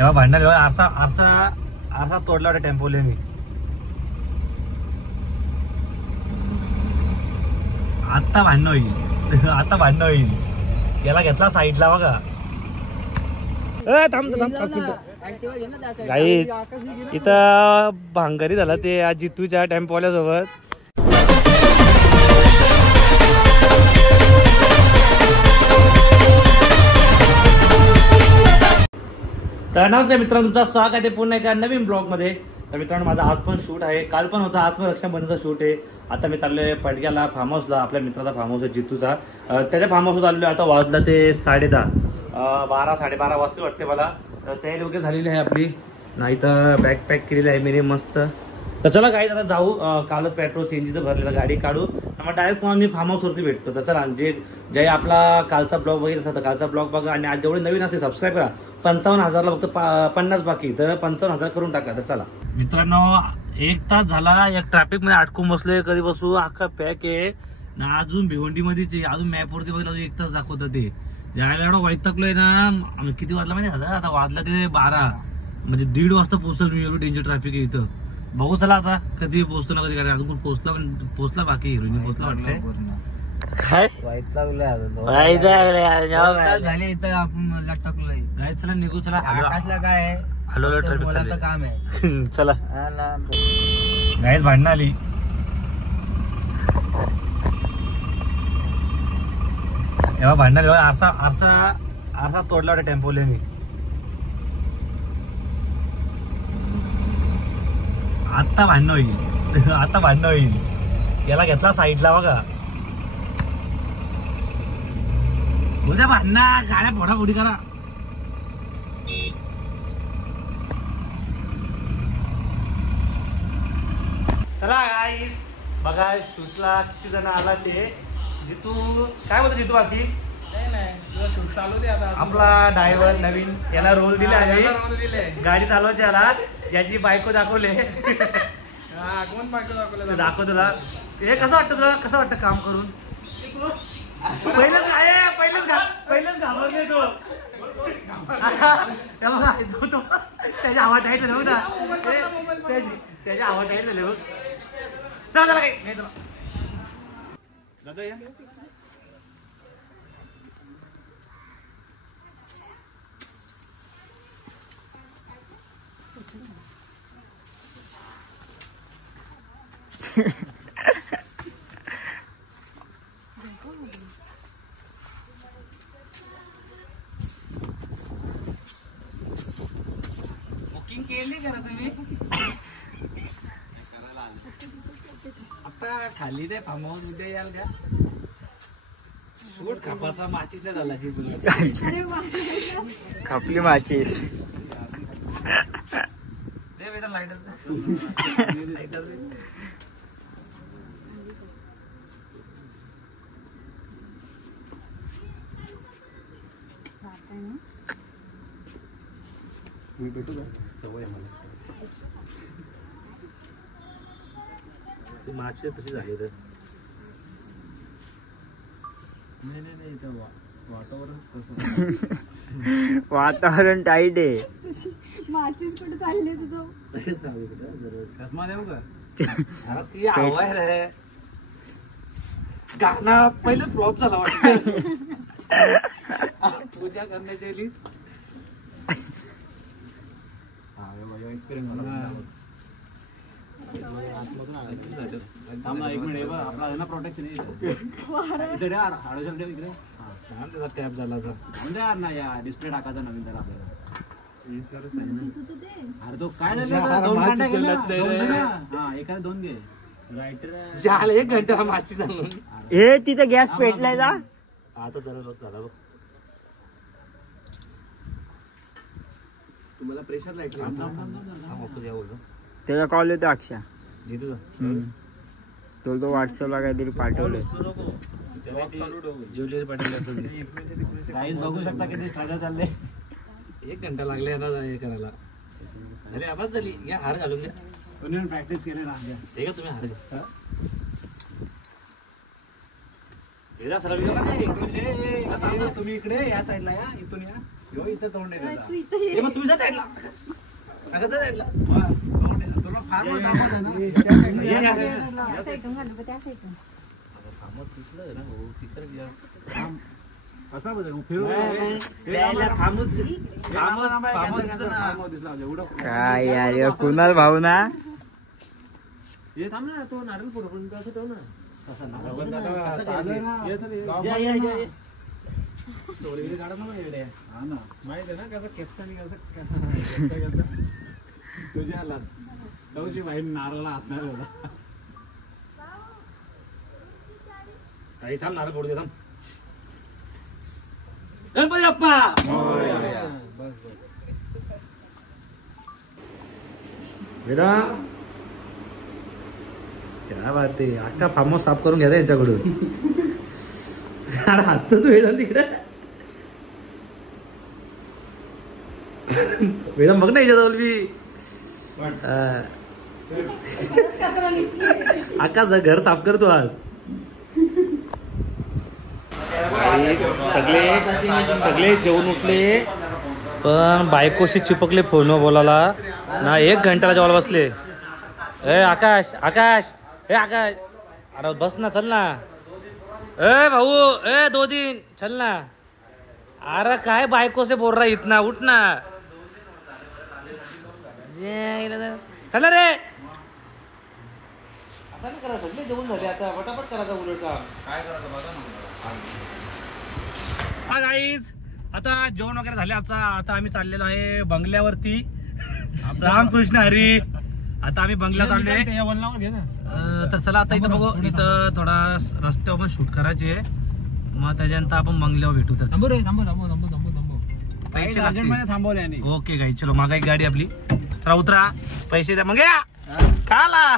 तेव्हा भांडण आरसा आरसा आरसा तोडला होता टेम्पोलेनी. आता भांडण होईल आता भांडण होईल. याला घेतला साईडला बघा. गाईस इथं भांगरी झाला ते आज जितूच्या टेम्पोवाल्या सोबत. तर नमस्कार मित्रांनो, तुमचं स्वागत आहे पुन्हा एका नवीन ब्लॉग मध्ये. तर मित्रांनो, माझा आज पण शूट आहे, काल पण होता, आज पण रक्षाबंधनचा शूट आहे. आता मी चाललोय पडग्याला फार्म हाऊसला, आपल्या मित्राचा फार्म हाऊस आहे जितूचा. त्याच्या फार्म हाऊसला आलेलो. आता वाजला ते 10:30 12-12:30 वाजता वाटते मला. तर तयारी वगैरे झालेली आहे आपली, नाही तर बॅग पॅक केलेली आहे मी मस्त. तर चला काही आता जाऊ. कालच पेट्रोल CNG तर भरलेलं, गाडी काढू मग डायरेक्ट मी फार्म हाऊसवरती भेटतो. तर चला, जे आपला कालचा ब्लॉग वगैरे असता कालचा ब्लॉग बघा. आणि आज जेवढे नवीन असेल सबस्क्राईब करा. 55,000ला फक्त 50 बाकी, तर 55,000 करून टाका. तर चला मित्रांनो, 1 तास झाला एक ट्रॅफिक मध्ये अडकून बसलोय. कधी बसू, अख्खा पॅक आहे ना. अजून भिवंडी मध्येच आहे, अजून मॅप वरती बघितलं 1 तास दाखवतं ते. जायला एवढं वैतागलोय ना. किती वाजला माहिती झालं, आता वाजला ते 12, म्हणजे 1:30 वाजता पोहोचलो मी. एवढं डेंजर ट्रॅफिक आहे इथं. बघू चला आता कधी पोहोचतो ना, कधी करायला. अजून पोहोचला, पण पोहोचला बाकी. हिरोईन पोहोचला वाटतंय. काय झाले इथं आपण लटकलोय. काय चला निघू. चला आकाशला काय हॅलो बोलायचं काम आहे. चला गाईच भांडणं आली. तेव्हा भांडण आरसा आरसा आरसा तोडला होता टेम्पोलेनी. आता भांडण होईल आता भांडण होईल. याला घेतला साईडला बघा. उद्या भांडणं, गाड्या फोडाफोडी करा. चला गाईस बघा, शूटला किती जण आला ते. जितू काय बोलतो जितू बाकी शूट चालू दे आता. आपला ड्रायव्हर नवीन, याला रोल दिले. गाडी चालवायची याला. याची बायको दाखवले. कोण बायको दाखवलं? दाखव तुला. हे कसं वाटतं तुला, कसं वाटतं काम करून? पहिलंच घाबरले तो. त्याच्या आवाज टाईट झाले बघ ना. त्याच्या आवाज टाईट झाले बघ. चला चला काही नाही तुला दादा या. बुकिंग केली करा तुम्ही. आता खाली ते फार्म हाऊस उद्या याल का? शूट खापाचा माचीस नाही झाला. खपली माचीस. मी भेटू का? सवय मला ते मागचे तसे झाले. तर नाही वातावरण कसं वातावरण टाईट आहे. माचीस कुठे चालले तुझं? कसमा देऊ का? अरे ती आवाज रे. गाणं पहिलं फ्लॉप झाला वाटतं. पूजा करण्याची आली. प्रोटेक्शन टॅप झाला ना. या डिस्प्ले टाकायचा नवीन तर आपल्याला. अरे तो काय एका 2 घे. झालं 1 घंटा माची सांगून. हे तिथे गॅस पेटलाय का? आता जरा झाला बघ. तुम्हाला प्रेशर लाईट त्याचा कॉल येतो अक्षा. तो व्हॉट्सअपला काहीतरी पाठवलं. ज्वेलरी पाठवली. बघू शकता किती स्ट्रगल चालले. 1 घंटा लागले हे करायला. अरे आवाज झाली. या हार घालून घ्या. तुम्ही प्रॅक्टिस केले ना. ठीक आहे, तुम्ही हार घ्या. तुम्ही इकडे या साईडला या. इथून या. तू इथं हे मग तुझ्या साईडला अगं त्या साईडला या साईडून घालू का त्या साईडून? काय यार कुणाल भाऊ ना तो नारळ फोडो पण कसं ठेव ना माहित आहे ना कसं केप्सानी तुझ्या जाऊची बाई नारळाला हातणार होता काही थांब नारळ फोडू दे थांब गणपती बाप्पा वेदा क्या बात आहे अख्खा फार्म हाऊस साफ करून घ्यायचा यांच्याकडून हसतो तू वेदा तिकडे वेदम बघ ना याच्याजवळ मी अख्खा घर साफ करतो आज सगळे जेवून उठले पण बायकोशी चिपकले फोन बोलायला ना 1 घंटा जेवायला बसले ए आकाश आकाश ए आकाश अरे बस ना चल ना ए भाऊ ए 2 दिन चल ना अरे काय बायको से बोल रहा है इतना उठ ना चल रे असं नाही करा सगळे जेवून झाले आता पटापट करायचं उलट काम काय करायचं बघा ना हा गाईज आता जेवण वगैरे झाले आता आम्ही चाललेलो आहे बंगल्यावरती रामकृष्ण हरी आता आम्ही बंगल्यात चाललोय तर चला आता इथं बघू इथं थोडा रस्त्यावर पण शूट करायची आहे मग त्याच्यानंतर आपण बंगल्यावर भेटू तर पैसे लागतील ओके गाई चलो मागा एक गाडी आपली चला उतरा पैसे द्या मग या खाला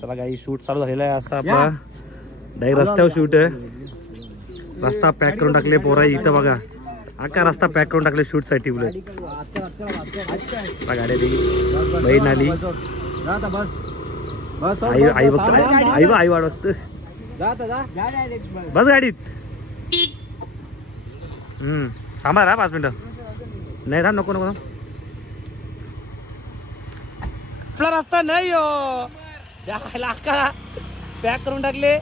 चला गाई शूट चालू झालेला आहे असा आपला डायरेक्ट रस्त्यावर शूट आहे रस्ता पॅक करून टाकले पोरा इथं बघा अख्खा रस्ता पॅक करून टाकले शूट साठी उलट गाड्या दिली बहीण आली आई बघ आई वाढ बघत बस गाडीत थांबा रा 5 मिनिटं नाही थांब नको नको आपला रस्ता नाही हो अख्खा पॅक करून टाकले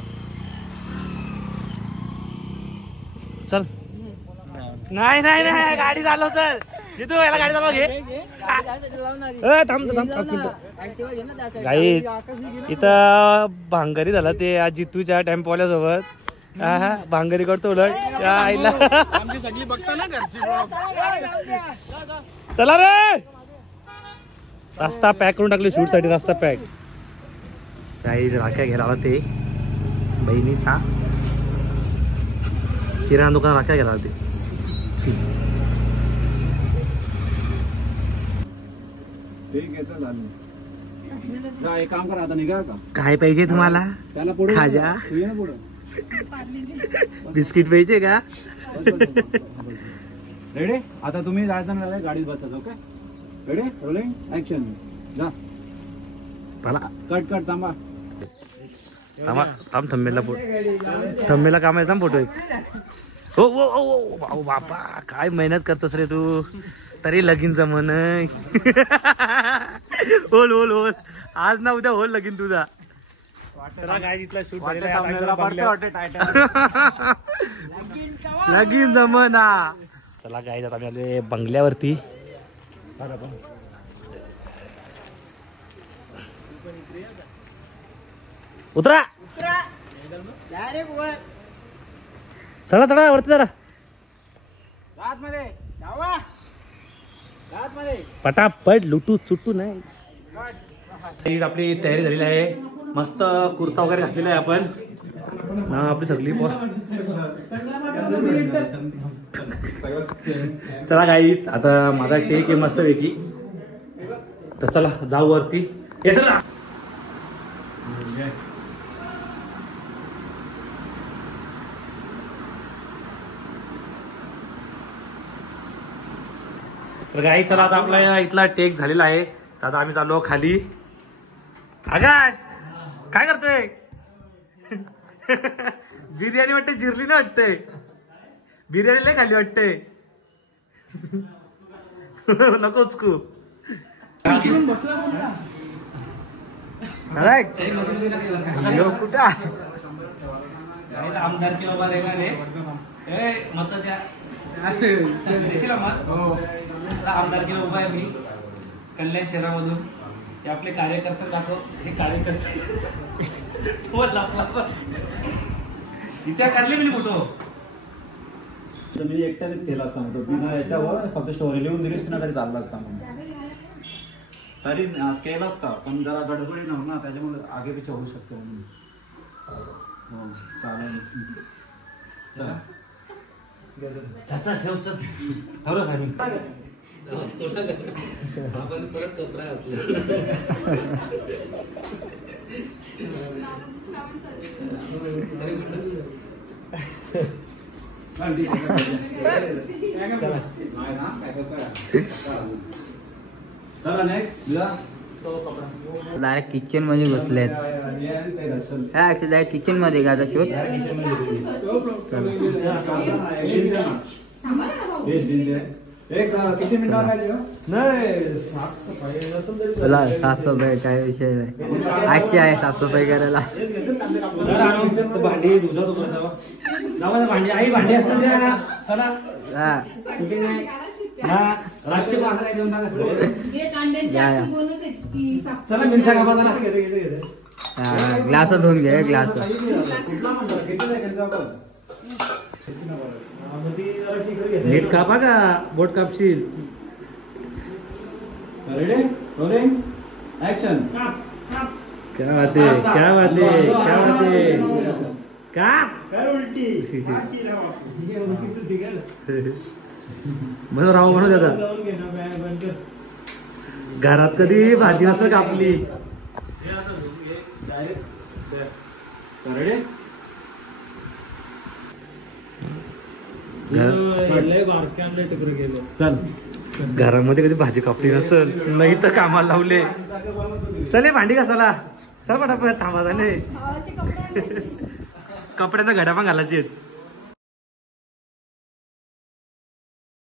चल नाही नाही नाही गाडी चालव चल तू याला गाडी चालव घे गाई इथं भांगरी झाला ते आज जितूच्या टेम्पोवाल्या सोबत हा भांगरी करतो उलट आईला सगळी बघता ना घरची चला रे रस्ता पॅक करून टाकले शूट साठी रस्ता पॅक काही राख्या घ्यायला ते बहिणीचा किराणा दुकान राख्या घ्यायला ते एक काम करा आता निघा का काय पाहिजे तुम्हाला त्याला पुढे खाजा पुढे बिस्किट पाहिजे का रेडी आता तुम्ही जायचं गाडीत बसायचं ओके रेडी रोलिंग ऍक्शन जा मला कट कट थांबा थांब थंबेला फोटो थंबेला काम आहे थांब फोटो एक हो हो हो भाऊ बापा काय मेहनत करतोस रे तू तरी लगीनचं मन होल होल होल आज ना उद्या होल लगीन तुझा काय तिथला शूट लगीन जमना चला काय जात आम्ही बंगल्यावरती उतरा चढा चढा वरती जरा पटापट लुटू सुटू नाही आपली तयारी झालेली आहे मस्त कुर्ता वगैरे घातलेला आहे आपण आपली सगळी चला गाईस आता माझा टेक आहे मस्त पैकी तर चला जाऊ वरती ये चला तर गाई चला आता आपला इथला टेक झालेला आहे तर आता आम्ही चाललो खाली आकाश काय करतोय बिर्याणी वाटते जिरली ना वाटतंय बिर्याणी लय खाली वाटते. नकोच खूप कुठं आमदार किंवा बाबा रेगा रे मत त्या आमदार किंवा उभा आहे मी कल्याण शहरामधून. हे आपले कार्यकर्ते दाखव. हे कार्यकर्ते इथे काढले मी फोटो. मी एकट्यानेच केला असता तो बिना याच्यावर फक्त स्टोरी लिहून दिलीस ना तरी चालला असता म्हणून. तरी केला असता पण जरा गडबडी नव्हतं ना त्याच्यामुळे आगे पिछे होऊ शकतो म्हणून. हो चालेल चला ठेव चल ठरव साहेब आपण परत कपडा चला नेक्स्ट डायरेक्ट किचन मध्ये बसलेत. डायरेक्ट किचन मध्ये का आता शोध. किती मिनिटं चला साफसफाई काय विषय नाही. आजची आहे साफसफाई करायला. भांडी भांडी आई भांडी असतात चला रातचे पाहता देऊन टाका. चला मिरच्या कापा चला. ग्लास धुवून घे ग्लास. नीट कापा का बोट कापशील. Ready rolling action. क्या बात है क्या बात है क्या बात है काप म्हणून राहू म्हणून जातात. घरात कधी भाजी नसेल कापली. रेडी चल घरामध्ये कधी भाजी कापली नसल नाही तर कामाला लावले. चले भांडी कसाला चल पटापट थांबा झाले. कपड्याचा घड्या पण घालायचे आहेत.